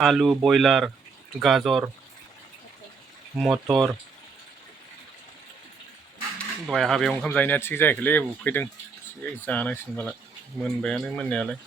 आलु बयलार गाजर मटर दहाय हाबायाव ओंखाम जाहैनाया थिग जायाखैलै उखैदों एसे जानांसिगोन बाला मोनबायानो मोननायालाय